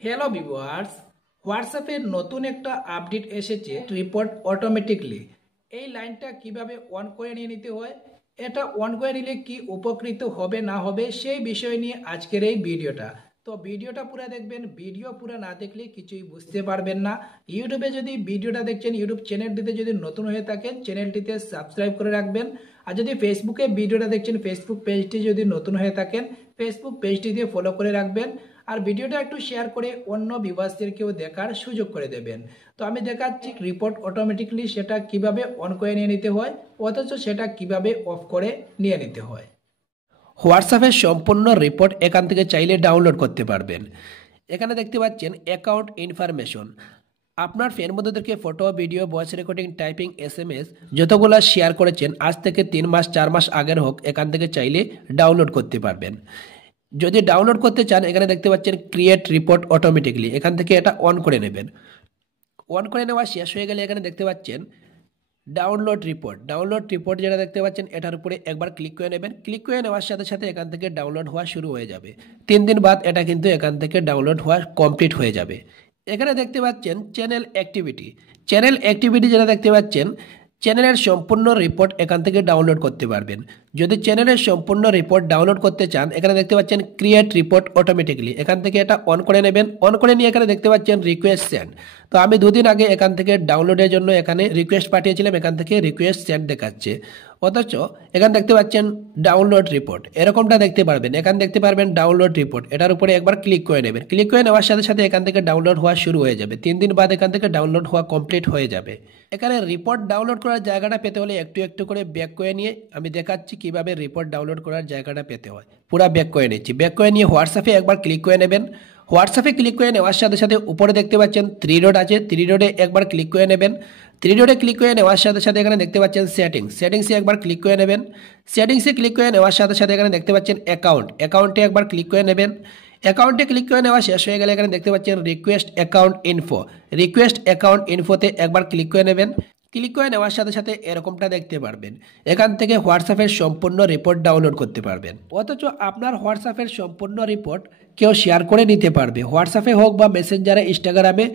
Hello viewers, হোয়াটসঅ্যাপের নতুন একটা আপডেট এসেছে, রিপোর্ট অটোমেটিকলি। এই লাইনটা কিভাবে অন করে নিয়ে নিতে হয়, এটা অন করে নিলে কি উপকৃত হবে না হবে সেই বিষয় নিয়ে আজকের এই ভিডিওটা। তো ভিডিওটা পুরো দেখবেন, ভিডিও পুরো না দেখলে কিছুই বুঝতে পারবেন না। ইউটিউবে যদি ভিডিওটা দেখছেন, ইউটিউব চ্যানেলটিতে যদি নতুন হয়ে থাকেন চ্যানেলটিতে সাবস্ক্রাইব করে রাখবেন। আর যদি ফেসবুকে ভিডিওটা দেখছেন, ফেসবুক পেজটি যদি নতুন হয়ে থাকেন ফেসবুক পেজটি দিয়ে ফলো করে রাখবেন। আর ভিডিওটা একটু শেয়ার করে অন্য ভিউয়ার্সদেরকেও দেখার সুযোগ করে দেবেন। তো আমি দেখাচ্ছি রিপোর্ট অটোমেটিকলি সেটা কিভাবে অন করে নিয়ে নিতে হয়, অথচ সেটা কিভাবে অফ করে নিয়ে নিতে হয়। হোয়াটসঅ্যাপের সম্পূর্ণ রিপোর্ট এখান থেকে চাইলে ডাউনলোড করতে পারবেন। এখানে দেখতে পাচ্ছেন অ্যাকাউন্ট ইনফরমেশন। আপনার ফ্রেন্ড বন্ধুদেরকে photo, video, voice recording, typing, SMS যতগুলো শেয়ার করেছেন আজ থেকে 3 মাস 4 মাস আগের হোক, এখান থেকে চাইলে ডাউনলোড করতে পারবেন। যদি ডাউনলোড করতে চান এখানে দেখতে পাচ্ছেন ক্রিয়েট রিপোর্ট অটোমেটিকলি, এখান থেকে এটা অন করে নেবেন। অন করে নেওয়া শেষ হয়ে গেলে এখানে দেখতে পাচ্ছেন ডাউনলোড রিপোর্ট যেটা দেখতে পাচ্ছেন এটার উপরে একবার ক্লিক করে নেবেন। ক্লিক করে নেওয়ার সাথে সাথে এখান থেকে ডাউনলোড হওয়া শুরু হয়ে যাবে। 3 দিন বাদ এটা কিন্তু এখান থেকে ডাউনলোড হওয়া কমপ্লিট হয়ে যাবে। এখানে দেখতে পাচ্ছেন চ্যানেল অ্যাক্টিভিটি যেটা দেখতে পাচ্ছেন, চ্যানেলের সম্পূর্ণ রিপোর্ট এখান থেকে ডাউনলোড করতে পারবেন। যদি চ্যানেলের সম্পূর্ণ রিপোর্ট ডাউনলোড করতে চান এখানে দেখতে পাচ্ছেন ক্রিয়েট রিপোর্ট অটোমেটিকলি, এখান থেকে এটা অন করে নেবেন। অন করে নিয়ে এখানে দেখতে পাচ্ছেন রিকোয়েস্ট সেন্ড। তো আমি 2 দিন আগে এখান থেকে ডাউনলোডের জন্য এখানে রিকোয়েস্ট পাঠিয়েছিলাম, এখান থেকে রিকোয়েস্ট সেন্ড দেখাচ্ছে। অথচ এখানে দেখতে পাচ্ছেন ডাউনলোড রিপোর্ট, এরকমটা দেখতে পারবেন। এখানে দেখতে পারবেন ডাউনলোড রিপোর্ট, এটার উপরে একবার ক্লিক করে নেবেন। ক্লিক করে নেওয়ার সাথে সাথে এখান থেকে ডাউনলোড হওয়া শুরু হয়ে যাবে। 3 দিন বাদ এখান থেকে ডাউনলোড হওয়া কমপ্লিট হয়ে যাবে। এখানে রিপোর্ট ডাউনলোড করার জায়গাটা পেতে হলে একটু একটু করে ব্যাক করে নিয়ে আমি দেখাচ্ছি কিভাবে রিপোর্ট ডাউনলোড করার জায়গাটা পেতে হয়। পুরো ব্যাক করে নিচ্ছি। ব্যাক করে নিয়ে হোয়াটসঅ্যাপে একবার ক্লিক করে নেবেন। হোয়াটসঅ্যাপে ক্লিক করে নেওয়ার সাথে সাথে উপরে দেখতে পাচ্ছেন 3 ডট আছে, 3 ডটে একবার ক্লিক করে নেবেন। 3 ডটে ক্লিক করে নেওয়ার সাথে সাথে এখানে দেখতে পাচ্ছেন সেটিংসে একবার ক্লিক করে নেবেন। সেটিংসে ক্লিক করে নেওয়ার সাথে সাথে এখানে দেখতে পাচ্ছেন অ্যাকাউন্টে একবার ক্লিক করে নেবেন। অ্যাকাউন্টে ক্লিক করে নেওয়া শেষ হয়ে গেলে এখানে দেখতে পাচ্ছেন রিকোয়েস্ট অ্যাকাউন্ট ইনফোতে একবার ক্লিক করে নেবেন। ক্লিক করে নেওয়ার সাথে সাথে এরকমটা দেখতে পারবেন। এখান থেকে হোয়াটসঅ্যাপের সম্পূর্ণ রিপোর্ট ডাউনলোড করতে পারবেন। অথচ আপনার হোয়াটসঅ্যাপের সম্পূর্ণ রিপোর্ট কেউ শেয়ার করে নিতে পারবে। হোয়াটসঅ্যাপে হোক বা মেসেঞ্জারে, ইনস্টাগ্রামে,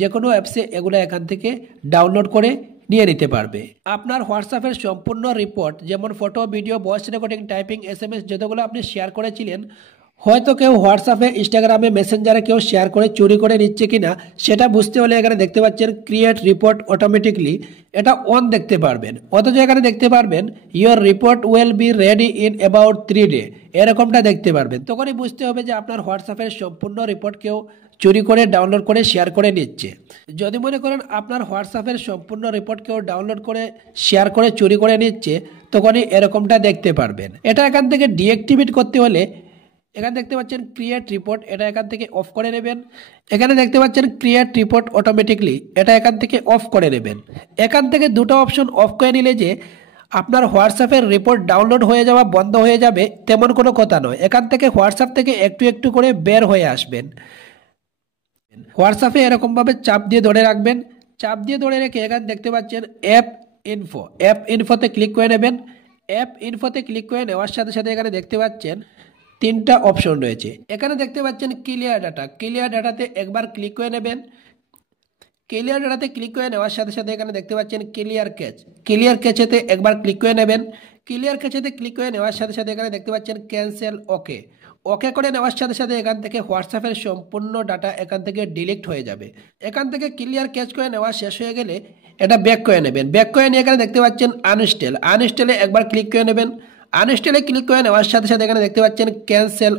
যে কোনো অ্যাপসে এগুলো এখান থেকে ডাউনলোড করে নিয়ে নিতে পারবে। আপনার হোয়াটসঅ্যাপের সম্পূর্ণ রিপোর্ট যেমন photo, video, voice recording, typing, SMS যতগুলো আপনি শেয়ার করেছিলেন, হয়তো কেউ হোয়াটসঅ্যাপে, ইনস্টাগ্রামে, মেসেঞ্জারে কেউ শেয়ার করে চুরি করে নিচ্ছে কিনা সেটা বুঝতে হলে এখানে দেখতে পাচ্ছেন ক্রিয়েট রিপোর্ট অটোমেটিকলি, এটা অন দেখতে পারবেন। অথচ এখানে দেখতে পারবেন your report will be ready in about 3 day, এরকমটা দেখতে পারবেন। তখনই বুঝতে হবে যে আপনার হোয়াটসঅ্যাপের সম্পূর্ণ রিপোর্ট কেউ চুরি করে ডাউনলোড করে শেয়ার করে নিচ্ছে। যদি মনে করেন আপনার হোয়াটসঅ্যাপের সম্পূর্ণ রিপোর্ট কেউ ডাউনলোড করে শেয়ার করে চুরি করে নিচ্ছে, তখনই এরকমটা দেখতে পারবেন। এটা এখান থেকে ডিঅ্যাক্টিভেট করতে হলে এখানে দেখতে পাচ্ছেন ক্রিয়েট রিপোর্ট, এটা এখান থেকে অফ করে নেবেন। এখানে দেখতে পাচ্ছেন ক্রিয়েট রিপোর্ট অটোমেটিকলি, এটা এখান থেকে অফ করে নেবেন। এখান থেকে দুটো অপশন অফ করে নিলে যে আপনার হোয়াটসঅ্যাপের রিপোর্ট ডাউনলোড হয়ে যাওয়া বন্ধ হয়ে যাবে তেমন কোনো কথা নয়। এখান থেকে হোয়াটসঅ্যাপ থেকে একটু একটু করে বের হয়ে আসবেন। হোয়াটসঅ্যাপে এরকমভাবে চাপ দিয়ে ধরে রাখবেন। চাপ দিয়ে ধরে রেখে এখানে দেখতে পাচ্ছেন অ্যাপ ইনফোতে ক্লিক করে নেবেন। অ্যাপ ইনফোতে ক্লিক করে নেওয়ার সাথে সাথে এখানে দেখতে পাচ্ছেন 3টা অপশন রয়েছে। এখানে দেখতে পাচ্ছেন ক্লিয়ার ডাটাতে একবার ক্লিক করে নেবেন। ক্লিয়ার ডাটাতে ক্লিক করে নেওয়ার সাথে সাথে এখানে দেখতে পাচ্ছেন ক্লিয়ার ক্যাচেতে একবার ক্লিক করে নেবেন। ক্লিয়ার ক্যাচেতে ক্লিক করে নেওয়ার সাথে সাথে এখানে দেখতে পাচ্ছেন ক্যান্সেল ওকে করে নেওয়ার সাথে সাথে এখান থেকে হোয়াটসঅ্যাপের সম্পূর্ণ ডাটা এখান থেকে ডিলিট হয়ে যাবে। এখান থেকে ক্লিয়ার ক্যাচ করে নেওয়া শেষ হয়ে গেলে এটা ব্যাক করে নেবেন। ব্যাক করে নিয়ে এখানে দেখতে পাচ্ছেন আনইনস্টলে একবার ক্লিক করে নেবেন। আনইনস্টলে ক্লিক করে নেওয়ার সাথে সাথে এখানে দেখতে পাচ্ছেন ক্যান্সেল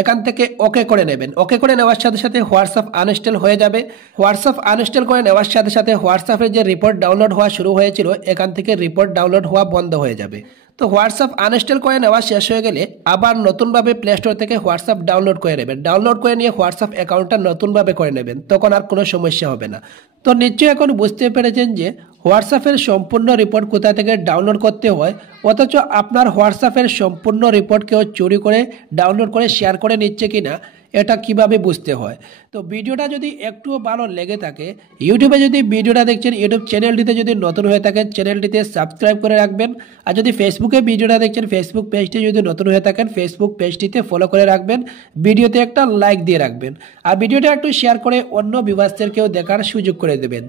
এখান থেকে ওকে করে নেবেন। ওকে করে নেওয়ার সাথে সাথে হোয়াটসঅ্যাপ আনইনস্টল হয়ে যাবে। হোয়াটসঅ্যাপ আনইনস্টল করে নেওয়ার সাথে সাথে হোয়াটসঅ্যাপের যে রিপোর্ট ডাউনলোড হওয়া শুরু হয়েছিল এখান থেকে রিপোর্ট ডাউনলোড হওয়া বন্ধ হয়ে যাবে। তো হোয়াটসঅ্যাপ আনইনস্টল করে নেওয়া শেষ হয়ে গেলে আবার নতুনভাবে প্লে স্টোর থেকে হোয়াটসঅ্যাপ ডাউনলোড করে নেবেন। ডাউনলোড করে নিয়ে হোয়াটসঅ্যাপ অ্যাকাউন্টটা নতুনভাবে করে নেবেন, তখন আর কোনো সমস্যা হবে না। তো নিশ্চয়ই এখন বুঝতে পেরেছেন যে হোয়াটসঅ্যাপের সম্পূর্ণ রিপোর্ট কোথা থেকে ডাউনলোড করতে হয়, অথচ আপনার হোয়াটসঅ্যাপের সম্পূর্ণ রিপোর্ট কেউ চুরি করে ডাউনলোড করে শেয়ার করে নিচ্ছে কিনা এটা কিভাবে বুঝতে হয়। তো ভিডিওটা যদি একটুও ভালো লেগে থাকে, ইউটিউবে যদি ভিডিওটা দেখছেন, ইউটিউব চ্যানেলটিতে যদি নতুন হয়ে থাকেন চ্যানেলটিতে সাবস্ক্রাইব করে রাখবেন। আর যদি ফেসবুকে ভিডিওটা দেখছেন, ফেসবুক পেজটি যদি নতুন হয়ে থাকেন ফেসবুক পেজটিতে ফলো করে রাখবেন, ভিডিওতে একটা লাইক দিয়ে রাখবেন, আর ভিডিওটা একটু শেয়ার করে অন্য ভিউয়ার্সদেরকেও দেখার সুযোগ করে দেবেন।